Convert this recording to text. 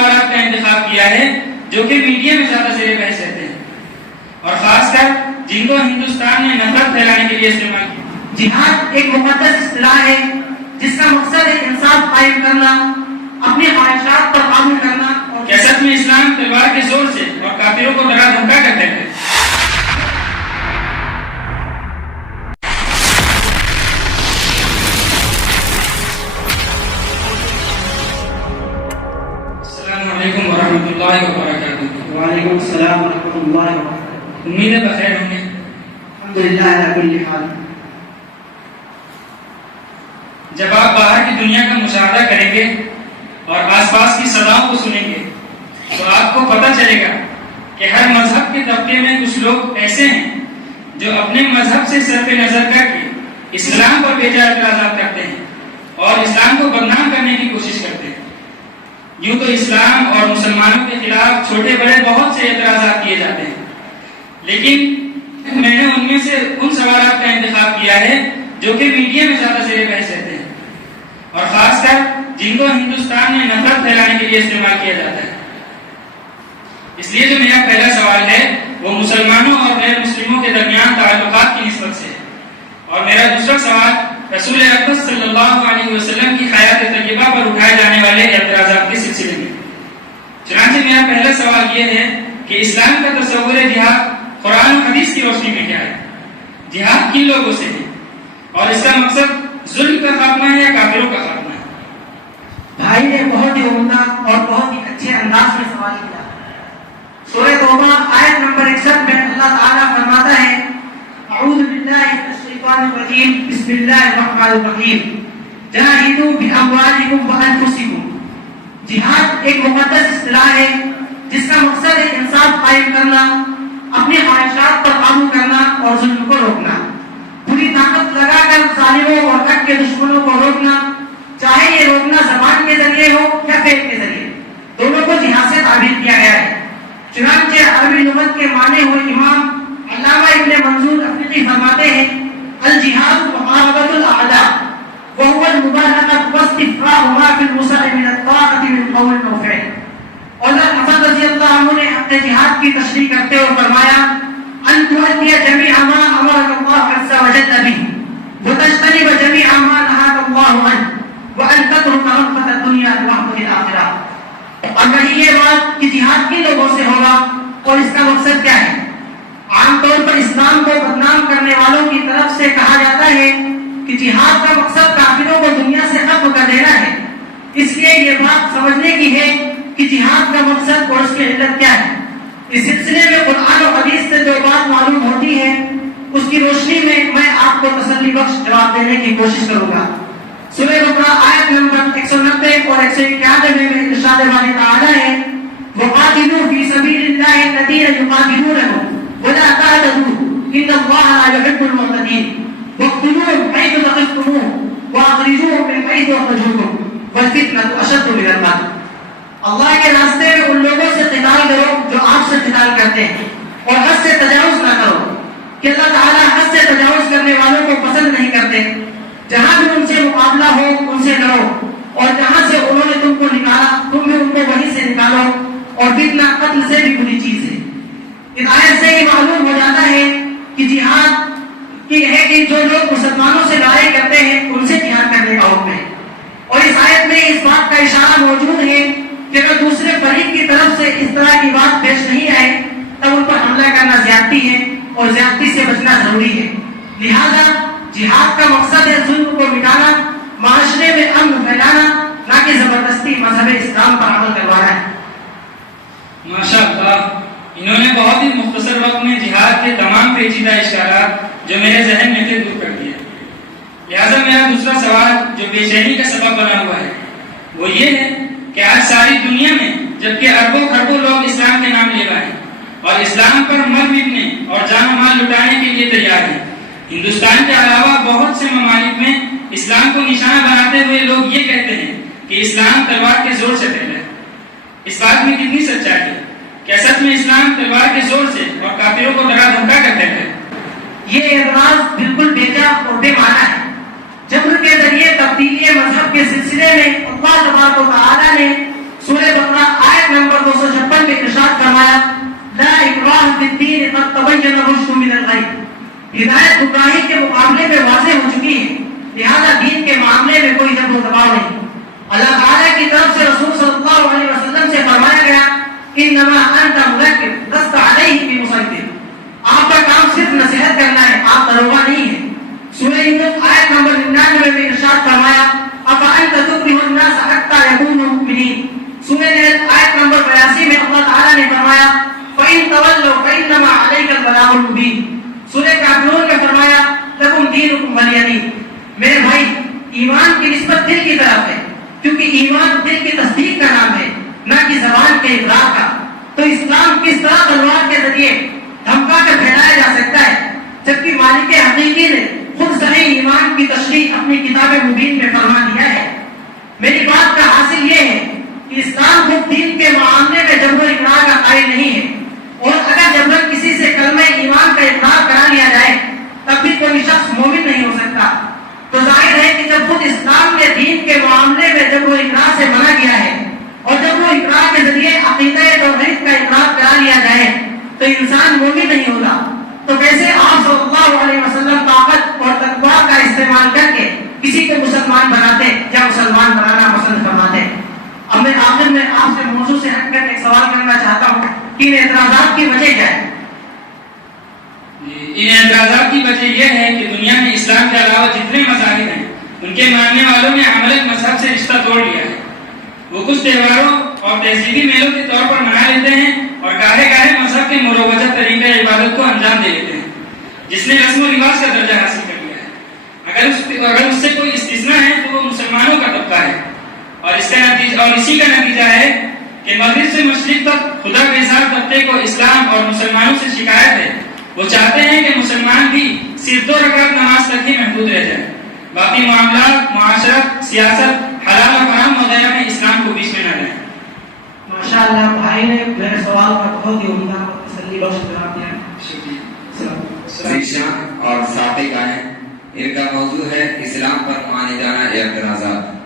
سوالات کا انتخاب کیا ہے جو کہ میڈیا میں زیادہ زیر بحث رہتے ہیں اور خاص کر جن کو ہندوستان نے نفرت پھیلانے کے لیے استعمال کیا۔ جہاد ایک مقدس اصطلاح ہے جس کا مقصد ہے انصاف قائم کرنا، اپنی خواہشات پر قابو کرنا اور کیا سچ میں اسلام تلوار کے زور سے اور کافروں کو ڈرا دھمکا کرتے ہیں؟ السلام علیکم ورحمۃ اللہ وبرکاتہ۔ وعلیکم السلام ورحمۃ اللہ وبرکاتہ۔ امید ہے بخیر ہوں گے۔ الحمدللہ علی کل حال۔ جب آپ باہر کی دنیا کا مشاہدہ کریں گے اور آس پاس کی صداؤں کو سنیں گے تو آپ کو پتہ چلے گا کہ ہر مذہب کے طبقے میں کچھ لوگ ایسے ہیں جو اپنے مذہب سے صرف نظر کر کے اسلام پر بے جا اعتراضات کرتے ہیں اور اسلام کو بدنام کرنے کی کوشش کرتے ہیں۔ یوں تو اسلام اور مسلمانوں کے خلاف چھوٹے بڑے بہت سے اعتراضات کیے جاتے ہیں، لیکن میں نے ان میں سے ان سوالات کا انتخاب کیا ہے جو کہ میڈیا میں زیادہ زیر بحث رہتے ہیں اور خاص کر جن کو ہندوستان میں نفرت پھیلانے کے لیے استعمال کیا جاتا ہے۔ اس لیے جو میرا پہلا سوال ہے وہ مسلمانوں اور غیر مسلموں کے درمیان تعلقات کی نسبت سے ہے اور میرا دوسرا سوال رسول اکرم صلی اللہ علیہ وسلم کی حیات طیبہ پر اٹھائے جانے والے اعتراضات کے سلسلے میں۔ چنانچہ میرا پہلا سوال یہ ہے کہ اسلام کا تصور جہاد قرآن و حدیث کی روشنی میں کیا ہے؟ جہاد کن لوگوں سے ہے اور اس کا مقصد ظلم کا خاتمہ ہے یا کافروں کا خاتمہ ہے؟ بھائی نے بہت ہی عمدہ اور بہت ہی اچھے انداز میں سوال کیا۔ سورہ توبہ آیت نمبر 61 میں اللہ تعالیٰ فرماتا ہے اعوذ باللہ من الشیطان الرجیم بسم اللہ الرحمن الرحیم جاہدوا باموالکم وانفسکم۔ جہاد ایک مقدس اصطلاح ہے جس کا مقصد ہے انصاف قائم کرنا، اپنی خواہشات پر قابو کرنا اور ظلم کو روکنا، پوری طاقت لگا کر ظالموں اور حق کے دشمنوں کو روکنا، چاہے یہ روکنا زبان کے ذریعے ہو یا فعل کے ذریعے، دونوں کو جہاد سے تعبیر کیا گیا ہے۔ چنانچہ عربی لغت کے معنی ہوئے امام علامہ ابن منظور افریقی فرماتے ہیں الجہاد محاربۃ الاعداء وهو المبالغة واستفراغ ما في الوسع من الطاقة من قول و فعل۔ اور حضرت رضی اللہ عنہ نے اپنے جہاد کی تشریح کرتے ہوئے فرمایا ان تؤدي جميع ما امرك الله عز وجل به وتجتنب جميع ما نهاك الله عنه وان تترك رغبة الدنيا لوحدة الآخرة۔ اور رہی یہ بات کہ جہاد کن لوگوں سے ہوگا اور اس کا مقصد کیا ہے، عام طور پر اسلام کو بدنام کرنے والوں کی طرف سے کہا جاتا ہے کہ جہاد کا مقصد کافروں کو دنیا سے ختم کر دینا ہے۔ اس لیے یہ بات سمجھنے کی ہے کہ جہاد کا مقصد اور اس کی علت کیا ہے۔ اس سلسلے میں قرآن و حدیث سے جو بات معلوم ہوتی ہے اس کی روشنی میں آپ کو تسلی بخش جواب دینے کی کوشش کروں گا۔ سورہ بقرہ آیت نمبر 190 اور 191 میں ارشاد باری تعالی ہے وقاتلوا فی سبیل اللہ الذین یقاتلونکم ولا تعتدوا ان اللہ لا يحب المعتدین واقتلوهم حيث ثقفتموهم واخرجوهم من حيث اخرجوكم والفتنة اشد من القتل۔ اللہ کے راستے میں ان لوگوں سے قتال کرو جو آپ سے قتال کرتے ہیں اور حد سے تجاوز نہ کرو کہ اللہ تعالیٰ حد سے تجاوز کرنے والوں کو پسند نہیں کرتے۔ جہاں بھی ان سے مقابلہ ہو ان سے لڑو اور جہاں سے انہوں نے تم کو نکالا تم بھی ان کو وہیں سے نکالو اور فتنہ قتل سے بھی بری چیز ہے۔ اس آیت سے یہ معلوم ہو جاتا ہے کہ جہاد کی ہے کہ جو لوگ مسلمانوں سے لڑائی کرتے ہیں ان سے جہاد کرنے کا حکم ہے، اور اس آیت میں اس بات کا اشارہ موجود ہے کہ اگر دوسرے فریق کی طرف سے اس طرح کی بات پیش نہیں آئے تب ان پر حملہ کرنا زیادتی ہے اور زیادتی سے بچنا ضروری ہے۔ لہذا جہاد کا مقصد ہے ظلم کو مٹانا، معاشرے میں امن پھیلانا، نہ کہ زبردستی مذہب اسلام پر عمل کروانا ہے۔ ماشاء اللہ، انہوں نے بہت ہی مختصر وقت میں جہاد کے تمام پیچیدہ اشارات جو میرے ذہن میں تھے دور کر دیا۔ لہٰذا میرا دوسرا سوال جو بے چینی کا سبب بنا ہوا ہے وہ یہ ہے کہ آج ساری دنیا میں جبکہ اربوں خربوں لوگ اسلام کے نام لے رہے ہیں اور اسلام پر مر مٹنے اور جان و مال لٹانے کے لیے تیار ہیں، ہندوستان کے علاوہ بہت سے ممالک میں اسلام کو نشانہ بناتے ہوئے لوگ یہ کہتے ہیں کہ اسلام تلوار کے زور سے پھیلا ہے۔ اس بات میں کتنی سچائی ہے؟ کیا سچ میں اسلام تلوار کے زور سے اور کافروں کو ڈرا دھمکا کرتے ہیں؟ یہ اعتراض بالکل بیجا اور بے معنی ہے۔ جبر کے ذریعے تبدیلی مذہب کے سلسلے میں اللہ تبارک و تعالی نے سورہ بقرہ ہدایت گمراہی کے مقابلے میں واضح ہو چکی ہے، لہذا دین کے معاملے میں کوئی جبر و دباؤ نہیں۔ اللہ تعالیٰ کی طرف سے رسول صلی اللہ علیہ وسلم سے فرمایا گیا انما انت مذکر لست علیہم بمسیطر، آپ کا کام صرف نصیحت کرنا ہے، آپ دروغہ نہیں ہیں۔ سورہ یونس آیت نمبر 99 میں ارشاد فرمایا افانت تکرہ الناس حتی یکونوا مؤمنین۔ سورہ نحل آیت نمبر 82 میں اللہ تعالیٰ نے فرمایا فإن تولوا فإنما علیک البلاغ المبین۔ سورہ کافرون میں فرمایا لکم دینکم ولی دین۔ میرے بھائی، ایمان کی نسبت دل کی طرف ہے، کیونکہ ایمان دل کی تصدیق کا نام ہے، نہ کہ زبان کے اقرار کا۔ تو اسلام کس طرح تلوار کے ذریعے دھمکا کر پھیلایا جا سکتا ہے، جبکہ مالک حقیقی نے خود صحیح ایمان کی تشریح اپنی کتاب مبین میں فرما دیا ہے۔ میری بات کا حاصل یہ ہے کہ اسلام خود دین کے معاملے میں جبر و اقرار کا قائل نہیں ہے، اور اگر جبرن کسی سے کلمہ ایمان کا اقرار کرا لیا جائے تب بھی کوئی شخص مومن نہیں ہو سکتا۔ تو ظاہر ہے کہ جب خود اسلام نے دین کے معاملے میں جبر و اقرار سے منع کیا ہے، اور جب وہ اقرار کے ذریعے عقیدہ توحید کا اقرار کرا لیا جائے تو انسان مومن نہیں ہوگا، تو کیسے آپ صلی اللہ علیہ وسلم طاقت اور تقویٰ کا استعمال کر کے کسی کو مسلمان بناتے یا مسلمان بنانا پسند فرماتے؟ اب میں آخر میں آپ سے موضوع سے ہٹ کر ایک سوال کرنا چاہتا ہوں کہ ان اعتراضات کی وجہ کیا ہے؟ ان اعتراضات کی وجہ یہ ہے کہ دنیا میں اسلام کے علاوہ جتنے مذاہب ہیں ان کے ماننے والوں نے عملاً مذہب سے رشتہ توڑ لیا ہے۔ وہ کچھ تہواروں اور تہذیبی میلوں کے طور پر منا لیتے ہیں اور گاہے گاہے مذہب کے مروجہ طریقہ عبادت کو انجام دے لیتے ہیں، جس نے رسم و رواج کا درجہ حاصل کر لیا ہے۔ اگر اس سے کوئی استثناء ہے تو وہ مسلمانوں کا طبقہ ہے، اور اسی کا نتیجہ ہے کہ مغرب سے مشرق تک خدا کے ساتھ طبقے کو اسلام اور مسلمانوں سے شکایت ہے۔ وہ چاہتے ہیں کہ مسلمان بھی صرف 2 رکعت نماز تک ہی محدود رہ جائے، باقی معاملات، معاشرت، سیاست، حلال و حرام وغیرہ میں اسلام کو بیچ میں نہ لائیں۔ ماشاءاللہ بھائی نے میرے سوال کا بہت ہی عمدہ تسلی بخش جواب دیا۔ ذیشان اور صادق ہیں، ان کا موضوع ہے اسلام پر مانے جانا اعتراضات۔